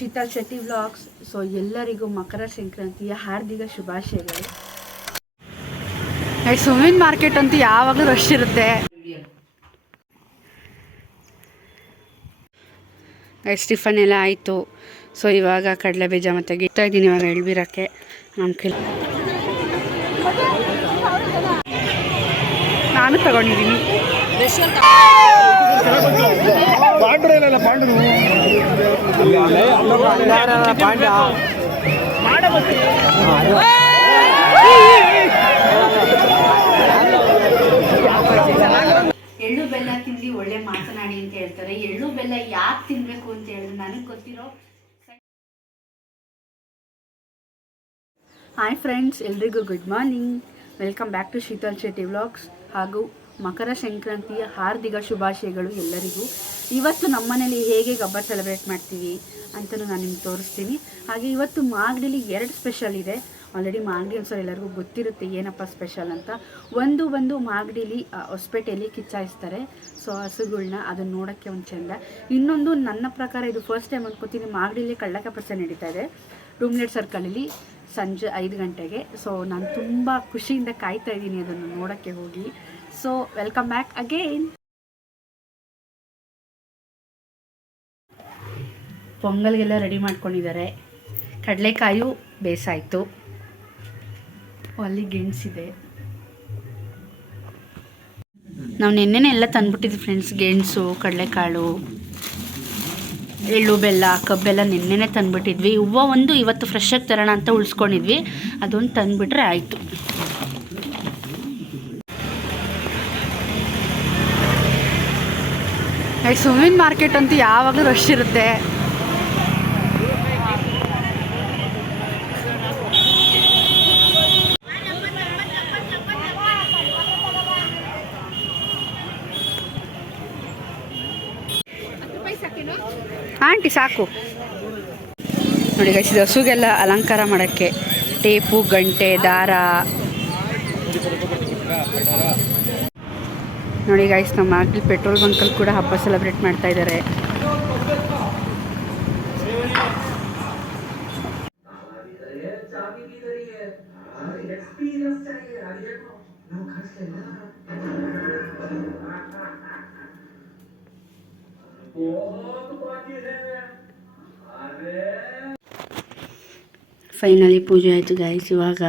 Sheetal Shetty vlogs. So ಎಲ್ಲರಿಗೂ ಮಕರ ಸಂಕ್ರಾಂತಿಯ ಹಾರ್ದಿಕ ಶುಭಾಶಯಗಳು. ಸುಮಿನ್ ಮಾರ್ಕೆಟ್ ಅಂತೂ ಯಾವಾಗಲೂ ರಶ್ ಇರುತ್ತೆ. ಟಿಫನ್ ಎಲ್ಲ ಆಯಿತು. ಸೊ ಇವಾಗ ಕಡಲೆ ಬೀಜ ಮತ್ತು ಗಿಟ್ತಾ ಇದ್ದೀನಿ ಇವಾಗ ಎಳ್ಬೀರಕ್ಕೆ. ನಮ್ಮ ನಾನು ತಗೊಂಡಿದ್ದೀನಿ. ಎಳ್ಳು ಬೆಲ್ಲ ತಿಂದು ಒಳ್ಳೆ ಮಾತನಾಡಿ ಅಂತ ಹೇಳ್ತಾರೆ. ಎಳ್ಳು ಬೆಲ್ಲ ಯಾಕೆ ತಿನ್ಬೇಕು ಅಂತ ಹೇಳಿದ್ರೆ ನನಗೆ ಗೊತ್ತಿರೋ. ಹಾಯ್ ಫ್ರೆಂಡ್ಸ್, ಎಲ್ರಿಗೂ good morning. Welcome back to Sheetal Shetty vlogs. ಹಾಗೂ ಮಕರ ಸಂಕ್ರಾಂತಿಯ ಹಾರ್ದಿಕ ಶುಭಾಶಯಗಳು ಎಲ್ಲರಿಗೂ. ಇವತ್ತು ನಮ್ಮನೇಲಿ ಹೇಗೆ ಹಬ್ಬ ಸೆಲೆಬ್ರೇಟ್ ಮಾಡ್ತೀವಿ ಅಂತಲೂ ನಾನು ನಿಮ್ಗೆ ತೋರಿಸ್ತೀನಿ. ಹಾಗೆ ಇವತ್ತು ಮಾಗಡಿಲಿ 2 ಸ್ಪೆಷಲ್ ಇದೆ. ಆಲ್ರೆಡಿ ಮಾಗಡಿ ಒಂದ್ಸಲ ಎಲ್ಲರಿಗೂ ಗೊತ್ತಿರುತ್ತೆ ಏನಪ್ಪ ಸ್ಪೆಷಲ್ ಅಂತ. ಒಂದು ಮಾಗಡಿಲಿ ಹೊಸಪೇಟೆಯಲ್ಲಿ ಕಿಚ್ಚಾಯಿಸ್ತಾರೆ. ಸೊ ಹಸುಗಳ್ನ ಅದನ್ನು ನೋಡೋಕ್ಕೆ ಒಂದು ಚೆಂದ. ಇನ್ನೊಂದು ನನ್ನ ಪ್ರಕಾರ ಇದು ಫಸ್ಟ್ ಟೈಮ್ ಅನ್ಕೋತೀನಿ, ಮಾಗಡಿಲಿ ಕಳ್ಳಕ ಪ್ರಸಾದ ನಡೀತಾ ಇದೆ ರೂಮ್ಲೆಟ್ ಸರ್ಕಲಲ್ಲಿ ಸಂಜೆ 5 ಗಂಟೆಗೆ. ಸೊ ನಾನು ತುಂಬ ಖುಷಿಯಿಂದ ಕಾಯ್ತಾ ಇದ್ದೀನಿ ಅದನ್ನು ನೋಡೋಕ್ಕೆ ಹೋಗಿ. So welcome back again. ಪೊಂಗಲ್ಗೆಲ್ಲ ರೆಡಿ ಮಾಡ್ಕೊಂಡಿದ್ದಾರೆ. ಕಡಲೆಕಾಯಿ ಬೇಸಾಯಿತು, ಅಲ್ಲಿ ಗೆಣಸಿದೆ. ನಾವು ನೆನ್ನೆನೇ ಎಲ್ಲ ತಂದ್ಬಿಟ್ಟಿದ್ವಿ ಫ್ರೆಂಡ್ಸ್. ಗೆಣಸು, ಕಡಲೆಕಾಳು, ಎಳ್ಳು ಬೆಲ್ಲ, ಕಬ್ಬೆಲ್ಲ ನೆನ್ನೆನೇ ತಂದುಬಿಟ್ಟಿದ್ವಿ. ಹೂವು ಒಂದು ಇವತ್ತು ಫ್ರೆಶಾಗಿ ತರೋಣ ಅಂತ ಉಳಿಸ್ಕೊಂಡಿದ್ವಿ. ಅದೊಂದು ತಂದುಬಿಟ್ರೆ ಆಯಿತು. ಸುಮಿನ್ ಮಾರ್ಕೆಟ್ ಅಂತೂ ಯಾವಾಗಲೂ ರಶ್ ಇರುತ್ತೆ. ಆಂಟಿ ಸಾಕು ನೋಡಿ ಗೈಸ್, ಇದು ಹಸುಗೆಲ್ಲ ಅಲಂಕಾರ ಮಾಡೋಕ್ಕೆ ಟೇಪು, ಗಂಟೆ, ದಾರ ನೋಡಿ ಗೈಸ್. ನಮ್ಮ ಆಗಲಿ ಪೆಟ್ರೋಲ್ ಬಂಕಲ್ಲಿ ಕೂಡ ಹಬ್ಬ ಸೆಲೆಬ್ರೇಟ್ ಮಾಡ್ತಾ ಇದ್ದಾರೆ. ಫೈನಲಿ ಪೂಜೆ ಆಯಿತು ಗೈಸ್. ಇವಾಗ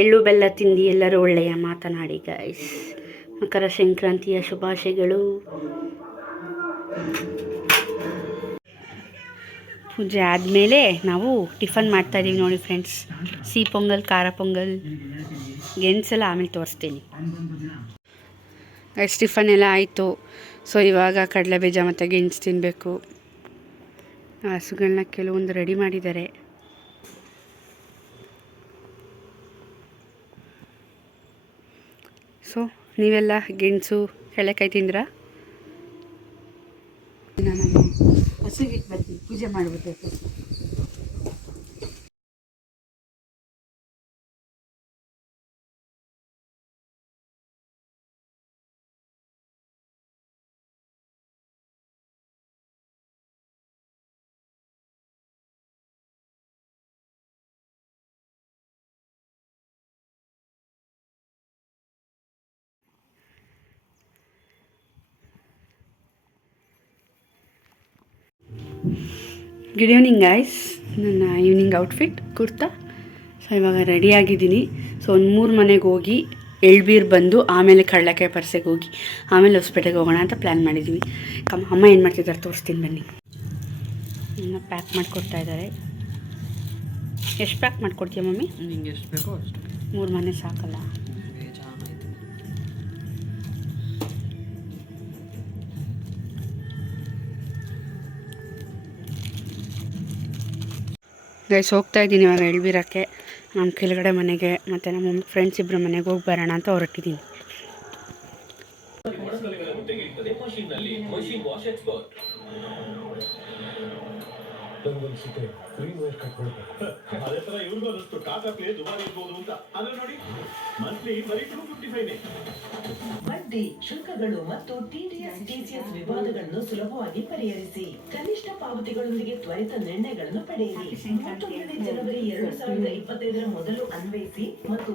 ಎಳ್ಳು ಬೆಲ್ಲ ತಿಂದು ಎಲ್ಲರೂ ಒಳ್ಳೆಯ ಮಾತನಾಡಿ ಗೈಸ್. ಮಕರ ಸಂಕ್ರಾಂತಿಯ ಶುಭಾಶಯಗಳು. ಪೂಜೆ ಆದಮೇಲೆ ನಾವು ಟಿಫನ್ ಮಾಡ್ತಾಯಿದ್ದೀವಿ ನೋಡಿ ಫ್ರೆಂಡ್ಸ್. ಸಿಹಿ ಪೊಂಗಲ್, ಖಾರ ಪೊಂಗಲ್, ಗೆಣಸೆಲ್ಲ ಆಮೇಲೆ ತೋರಿಸ್ತೀನಿ ಗೈಸ್. ಟಿಫನ್ ಎಲ್ಲ ಆಯಿತು. ಸೊ ಇವಾಗ ಕಡಲೆ ಬೀಜ ಮತ್ತು ಗೆಣಸು ತಿನ್ನಬೇಕು. ಹಸುಗಳನ್ನ ಕೆಲವೊಂದು ರೆಡಿ ಮಾಡಿದ್ದಾರೆ. ಸೊ ನೀವೆಲ್ಲ ಗೆಣಸು, ಕಡಲೆಕಾಯಿ ತಿಂದ್ರಾ? ನಾನು ಹಸುಗಿಟ್ಟು ಬರ್ತೀನಿ, ಪೂಜೆ ಮಾಡಿಬಿಡ್ಬೇಕು. Good evening guys. ನನ್ನ ಈವ್ನಿಂಗ್ ಔಟ್ಫಿಟ್ ಕುರ್ತಾ. ಸೊ ಇವಾಗ ರೆಡಿಯಾಗಿದ್ದೀನಿ. ಸೊ ಒಂದು 3 ಮನೆಗೆ ಹೋಗಿ ಎಳ್ಬೀರು ಬಂದು ಆಮೇಲೆ ಕಳ್ಳಕಾಯಿ ಪರ್ಸೆಗೆ ಹೋಗಿ ಆಮೇಲೆ ಹೊಸಪೇಟೆಗೆ ಹೋಗೋಣ ಅಂತ ಪ್ಲ್ಯಾನ್ ಮಾಡಿದ್ದೀವಿ. ಅಮ್ಮ ಏನು ಮಾಡ್ತಿದ್ದಾರೆ ತೋರಿಸ್ತೀನಿ ಬನ್ನಿ. ಇನ್ನು ಪ್ಯಾಕ್ ಮಾಡಿಕೊಡ್ತಾ ಇದ್ದಾರೆ. ಎಷ್ಟು ಪ್ಯಾಕ್ ಮಾಡಿಕೊಡ್ತೀಯ ಮಮ್ಮಿ? ನಿಂಗೆ ಎಷ್ಟು ಬೇಕೋ ಅಷ್ಟು. 3 ಮನೆ ಸಾಕಲ್ಲ? ಗೈಸ್ ಹೋಗ್ತಾ ಇದ್ದೀನಿ ಇವಾಗ ಎಳ್ಬೀರಕ್ಕೆ. ನಮ್ಮ ಕೆಳಗಡೆ ಮನೆಗೆ ಮತ್ತು ನಮ್ಮ ಫ್ರೆಂಡ್ಸ್ ಇಬ್ಬರು ಮನೆಗೆ ಹೋಗಿ ಬರೋಣ ಅಂತ ಹೊರಟಿದ್ದೀನಿ. ನನಗನ್ಸುತ್ತೆ ಕ್ಲೀನ್ ವೈರ್ ಕಟ್ಕೊಳ್ಬೇಕು. ಅದೇ ತರ ಇವ್ರಿಗೂ ಅನ್ನಿಸ್ತು ಟಾಟಾ ಪ್ಲೇ ದುಬಾರಿ ಇರ್ಬೋದು ಅಂತ. ಆದ್ರೆ ನೋಡಿ ಮಂತ್ಲಿ ಬರೀ 255. ಡಿ ಶುಲ್ಕಗಳು ಮತ್ತು ಟಿಡಿಎಸ್ ಟಿಸಿಎಸ್ ವಿವಾದಗಳನ್ನು ಸುಲಭವಾಗಿ ಪರಿಹರಿಸಿ. ಕನಿಷ್ಠ ಪಾವತಿಗಳೊಂದಿಗೆ ತ್ವರಿತ ನಿರ್ಣಯಗಳನ್ನು ಪಡೆಯಿರಿ. 31 ಜನವರಿ 2025 ಮೊದಲು ಅನ್ವಯಿಸಿ ಮತ್ತು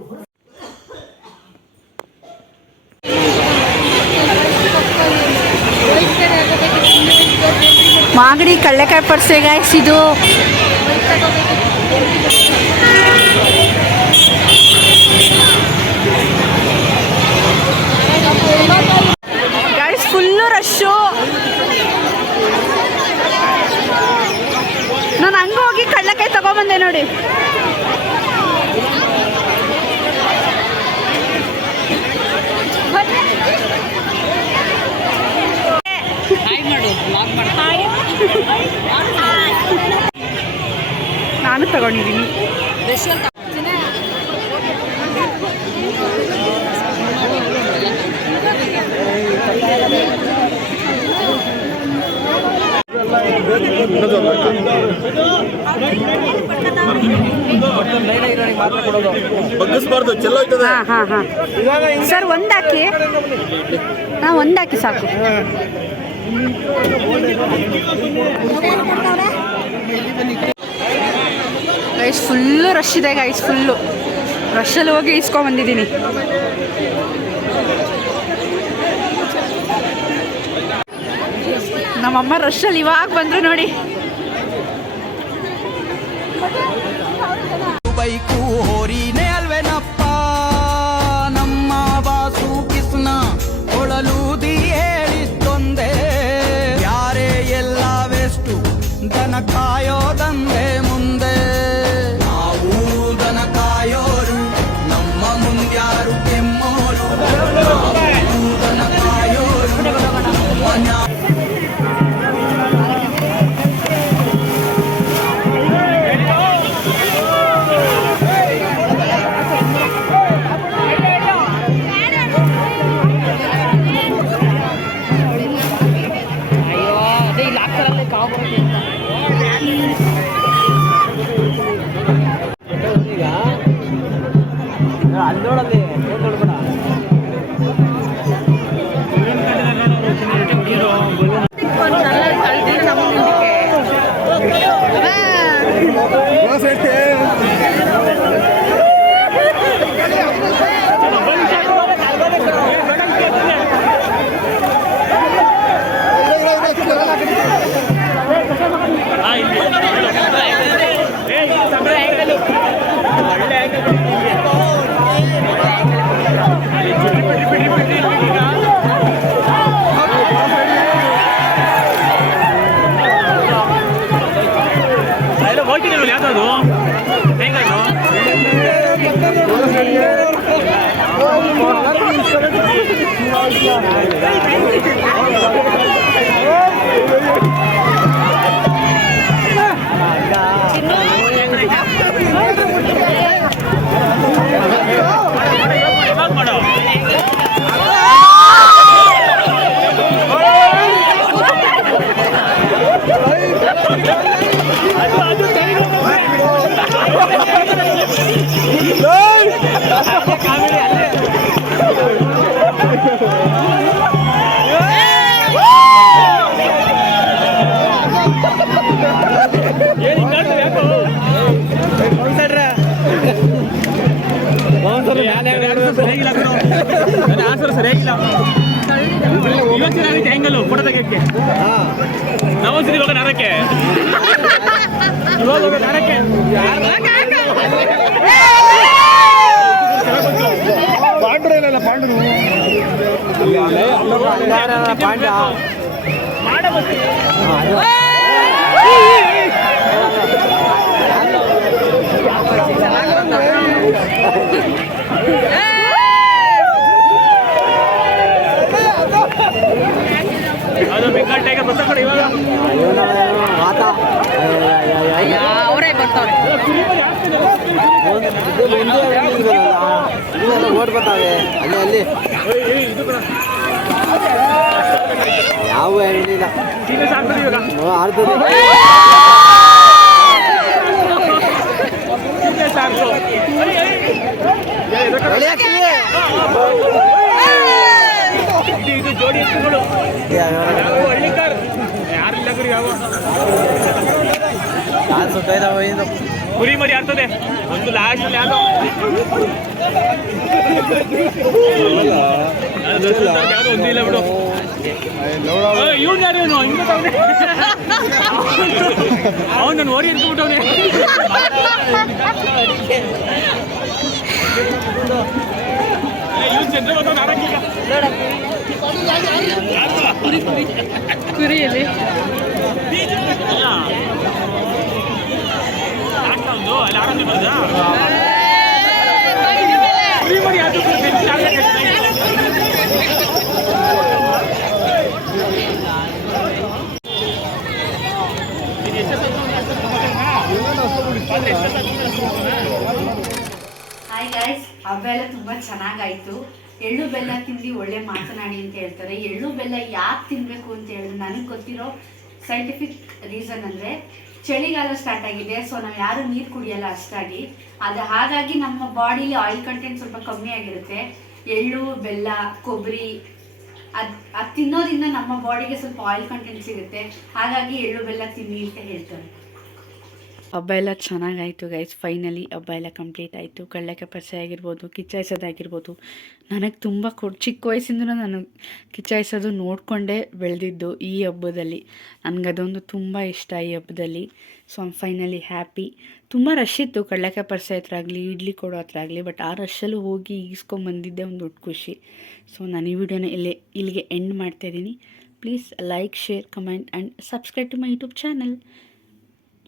ಮಾಗಡಿ ಕಳ್ಳೆಕಾಯಿ ಪರ್ಸೆ ಗಾಯ್ಸ್ ಇದು. Guys full rush. ನಾನು ಹಂಗೆ ಹೋಗಿ ಕಳ್ಳೆಕಾಯಿ ತಗೊಂಬಂದೆ ನೋಡಿ. ನಾನು ತಗೊಂಡಿದ್ದೀನಿ. ಸರ್ ಒಂದಾಕಿ, ಒಂದಾಕಿ ಸಾಕು. ಗೈಸ್ ಫುಲ್ಲು ರಶ್ ಇದೆ ಗೈಸ್, ಫುಲ್ಲು ರಶಲ್ಲಿ ಹೋಗಿ ಇಸ್ಕೊಂಡ್ಬಂದಿದ್ದೀನಿ. ನಮ್ಮಮ್ಮ ರಶಲ್ಲಿ ಇವಾಗ ಬಂದರು ನೋಡಿ. ಬೈಕು ಹೋರಿನೇ ಅಲ್ವೇನಪ್ಪ ನಮ್ಮ ಬಾಸು ಕಿಸ್ನ ಕೊಳಲೂದಿ ಹೇಳಿದ್ದೊಂದೇ, ಯಾರೇ ಎಲ್ಲ ವೆಸ್ಟು ದನ ಕಾಯೋದಂದೆ ಮುಂದೆ. ನಾವು ದನ ಕಾಯೋರು, ನಮ್ಮ ಮುಂದ್ಯಾರು ಕೆಮ್ಮೋರು, ನಾವು ದನ ಕಾಯೋರು, ನಮ್ಮ ಅಲ್ಲೋಡಲ್ಲಿ ನೋಡ್ಬೇಡ. ಸರಿಯಾಗಿಲ್ಲ ಇವತ್ತಿನಾಗೈತೆ ಹೆಂಗಲ್ಲು ಫೋಟೋ ತೆಗಿಯಕ್ಕೆ. ನಾವೊಂದ್ಸರಿ ಇವಾಗ ನಾರಕ್ಕೆ ಪಾಂಡು ಇಲ್ಲ ಪಾಂಡು ಪಾಂಡ ಅದು ಬೆಂಗಾಲ್ ಟೈಗರ್ ಬರ್ತಾ ಕಡೆ ಇವಾಗ ಅವರೇ ಬರ್ತಾರೆ. ಓಡ್ ಬರ್ತಾವೆ ಅಲ್ಲಿ ಅಲ್ಲಿ ಯಾವ ಹೇಳಿಲ್ಲ ಆಡ್ತದೆ. ಯಾವ ಹಳ್ಳಿ ಕಾರ್ ಯಾರಿಲ್ಲ ಗುರಿ ಯಾವ ಕಾಲು ಸುತ್ತಾಯ್ತಾವ ಇದು ಕುರಿ ಮರಿ ಆಗ್ತದೆ ಒಂದು ಲಾಸ್ಟ್ ಅಲ್ಲಿ ಯಾವ್ದು ಯಾವ್ದು ಒಂದು ಇಲ್ಲ ಬಿಡು ಇವ್ನು ಯಾರು ಇವನು ಹಿಂಗೆ ಅವನು ನಾನು ಓರಿ ಇಟ್ಬಿಟ್ಟವನೆ ಇವ್ನು ಚಂದ್ರ ಬಂದವನು ಆರಾಕಿಲ್ಲ ಕುರಿಯಲ್ಲಿ ಒಂದು ಅಲ್ಲಿ ಆರಾಮಿ ಬರ್ದ ಕುರಿ ಮರಿ ಅದು ಹಾಯ್ ಗೈಸ್, ಹಬ್ಬ ಎಲ್ಲ ತುಂಬ ಚೆನ್ನಾಗಾಯಿತು. ಎಳ್ಳು ಬೆಲ್ಲ ತಿಂದು ಒಳ್ಳೆ ಮಾತನಾಡಿ ಅಂತ ಹೇಳ್ತಾರೆ. ಎಳ್ಳು ಬೆಲ್ಲ ಯಾಕೆ ತಿನ್ನಬೇಕು ಅಂತ ಹೇಳಿದ್ರೆ ನನಗೆ ಗೊತ್ತಿರೋ ಸೈಂಟಿಫಿಕ್ ರೀಸನ್ ಅಂದರೆ ಚಳಿಗಾಲ ಸ್ಟಾರ್ಟ್ ಆಗಿದೆ. ಸೊ ನಾವು ಯಾರು ನೀರು ಕುಡಿಯಲ್ಲ ಅಷ್ಟಾಗಿ. ಹಾಗಾಗಿ ನಮ್ಮ ಬಾಡಿಲಿ ಆಯಿಲ್ ಕಂಟೆಂಟ್ ಸ್ವಲ್ಪ ಕಮ್ಮಿ ಆಗಿರುತ್ತೆ. ಎಳ್ಳು ಬೆಲ್ಲ ಕೊಬ್ಬರಿ ಅದು ತಿನ್ನೋದ್ರಿಂದ ನಮ್ಮ ಬಾಡಿಗೆ ಸ್ವಲ್ಪ ಆಯಿಲ್ ಕಂಟೆಂಟ್ ಸಿಗುತ್ತೆ. ಹಾಗಾಗಿ ಎಳ್ಳು ಬೆಲ್ಲ ತಿನ್ನಿ ಅಂತ ಹೇಳ್ತಾರೆ. ಹಬ್ಬ ಎಲ್ಲ ಚೆನ್ನಾಗಾಯಿತು ಗೈಸ್. ಫೈನಲಿ ಹಬ್ಬ ಎಲ್ಲ ಕಂಪ್ಲೀಟ್ ಆಯಿತು. ಕಡಲೆಕಾಯಿ ಪರಿಚಯ ಆಗಿರ್ಬೋದು, ಕಿಚ್ಚಾಯಿಸೋದಾಗಿರ್ಬೋದು, ನನಗೆ ತುಂಬ ಚಿಕ್ಕ ವಯಸ್ಸಿಂದ ನಾನು ಕಿಚ್ಚಾಯಿಸೋದು ನೋಡಿಕೊಂಡೇ ಬೆಳೆದಿದ್ದು ಈ ಹಬ್ಬದಲ್ಲಿ. ನನಗದೊಂದು ತುಂಬ ಇಷ್ಟ ಈ ಹಬ್ಬದಲ್ಲಿ. So I'm finally happy. ತುಂಬ ರಶ್ ಇತ್ತು ಕಡಲೆಕಾಯಿ ಪರಿಚಯ ಹತ್ರ ಆಗಲಿ, ಇಡ್ಲಿ ಕೊಡೋ ಹತ್ರ ಆಗಲಿ. ಬಟ್ ಆ ರಶಲ್ಲೂ ಹೋಗಿ ಈಸ್ಕೊಂಬಂದಿದ್ದೆ ಒಂದು ದೊಡ್ಡ ಖುಷಿ. ಸೊ ನಾನು ಈ ವಿಡಿಯೋನ ಇಲ್ಲಿಗೆ ಎಂಡ್ ಮಾಡ್ತಾಯಿದ್ದೀನಿ. Please like, share, comment and subscribe to my YouTube channel.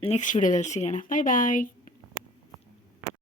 Next ವಿಡಿಯೋದಲ್ಲಿ ಸಿಗೋಣ. ಬಾಯ್ ಬಾಯ್.